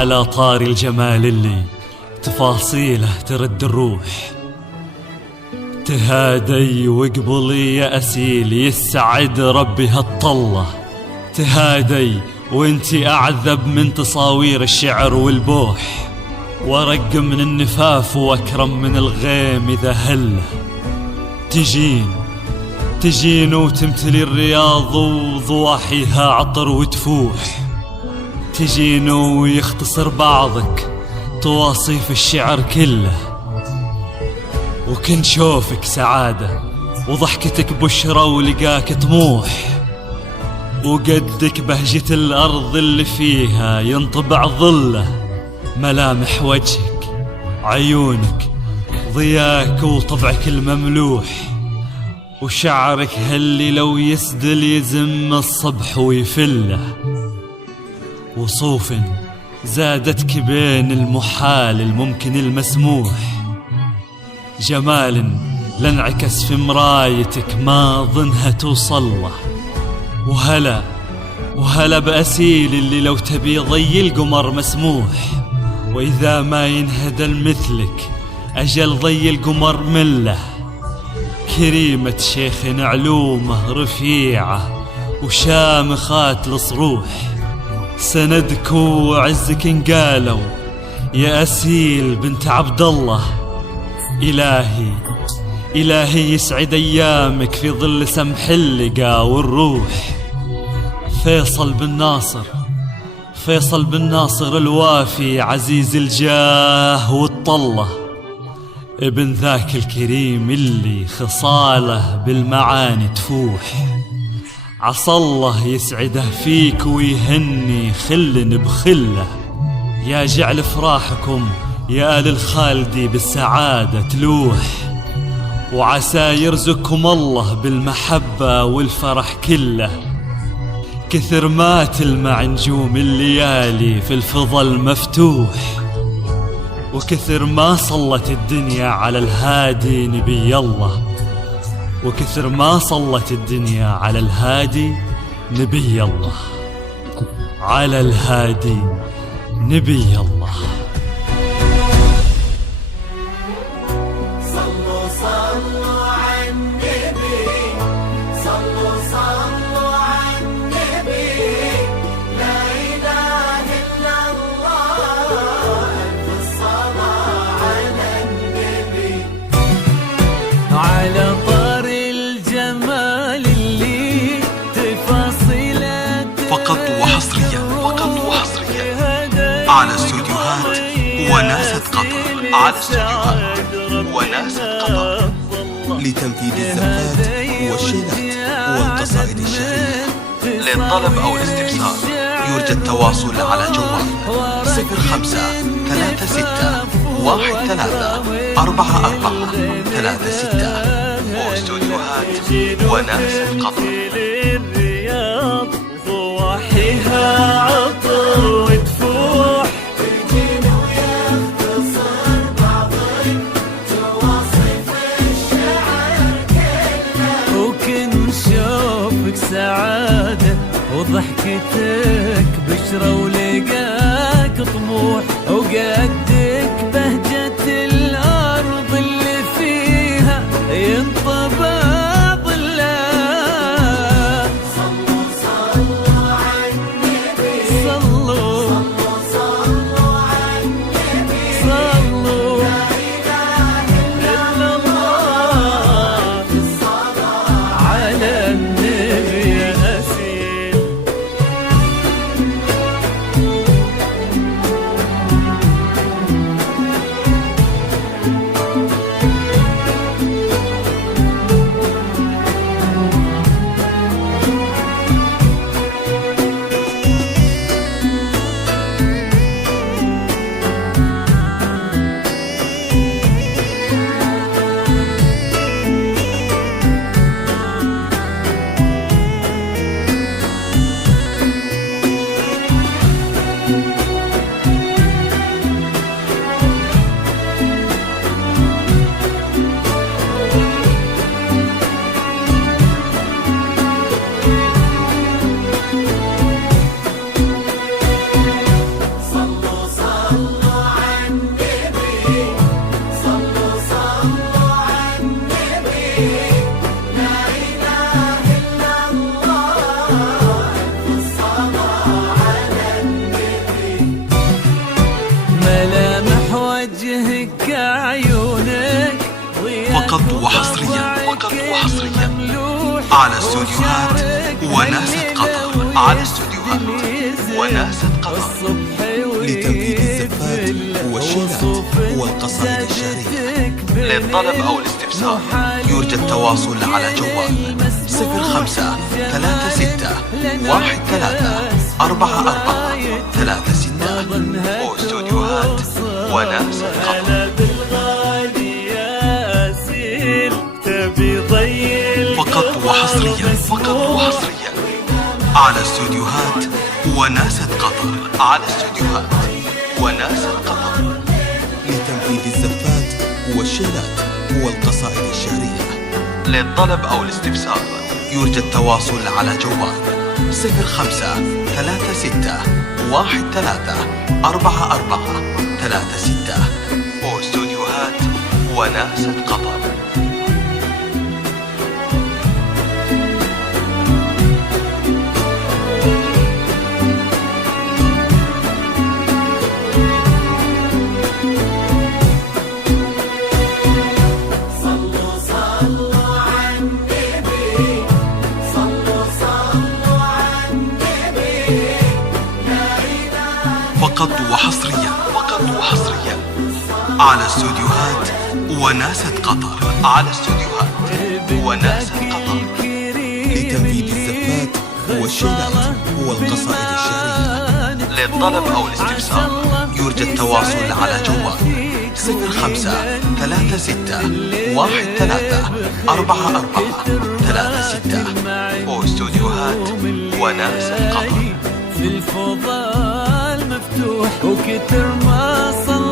وعلى طار الجمال اللي تفاصيله ترد الروح. تهادي وقبلي يا أسيل يسعد ربي هالطلة. تهادي وانتي أعذب من تصاوير الشعر والبوح، ورق من النفاف وأكرم من الغيم إذا هله. تجين وتمتلي الرياض وضواحيها عطر وتفوح. تجين ويختصر بعضك تواصيف الشعر كله، وكن شوفك سعادة وضحكتك بشرة ولقاك طموح، وقدك بهجة الأرض اللي فيها ينطبع ظله. ملامح وجهك عيونك ضياك وطبعك المملوح، وشعرك هاللي لو يسدل يزم الصبح ويفله. وصوف زادتك بين المحال الممكن المسموح. جمال لانعكس في مرايتك ما ظنها توصله. وهلا بأسيل اللي لو تبي ضي القمر مسموح، وإذا ما ينهدل مثلك أجل ضي القمر مله. كريمة شيخ علومه رفيعة وشامخات الصروح، سندك وعزك انقالوا يا أسيل بنت عبد الله. إلهي يسعد أيامك في ظل سمح اللقا والروح. فيصل بن ناصر الوافي عزيز الجاه والطلة، ابن ذاك الكريم اللي خصاله بالمعاني تفوح. عسى الله يسعده فيك ويهني خل بخله. يا جعل افراحكم يا آل الخالدي بالسعادة تلوح، وعسى يرزقكم الله بالمحبة والفرح كله. كثر ما تلمع نجوم الليالي في الفضا المفتوح، وكثر ما صلت الدنيا على الهادي نبي الله. وكثر ما صلت الدنيا على الهادي نبي الله. على الهادي نبي الله. صلوا على النبي، صلوا على النبي. لا إله إلا الله، ألف الصلاة على النبي. على طار الجمال اللي تفاصيله فقط وحصريا على استوديوهات وناسة قطر. على استوديوهات وناسة قطر لتنفيذ الزفات والشيلات والقصائد الشعرية. للطلب أو الاستفسار يرجى التواصل على جوال 0513134436 واستوديوهات وناسة قطر. الرياض ضواحيها عطر وتفوح. تجين ويختصر بعضك تواصف الشعر كله، وكن شوفك سعادة وضحكتك بشرة ولقاك طموح، وقدك بهجة الأرض اللي فيها ينطبع ظله. صلوا على النبي، صلوا على النبي. صلوا لا إله إلا الله، الصلاة على النبي يا أسيل. فقط وحصريا على استوديوهات وناسة قطر. على استوديوهات وناسة قطر لتنفيذ الزفات والشيلات والقصائد الشعرية. للطلب أو الاستفسار يرجى التواصل على جوال 05 36 13 44 36 واستوديوهات وناسة قطر. فقط وحصريا على استوديوهات وناسة قطر. على استوديوهات وناسة قطر لتنفيذ الزفات والشيلات والقصائد الشعرية. للطلب أو الاستفسار يرجى التواصل على جوال 05 36 13 44 36 واستوديوهات وناسة قطر. فقط وحصريا على استوديوهات وناسة قطر. على استوديوهات وناسة قطر لتنفيذ الزفات والشيلات والقصائد الشعرية. للطلب أو الاستفسار يرجى التواصل على جوال 05 36 13 44 36 واستوديوهات وناسة قطر. في الفضاء المفتوح وكتر ما صلى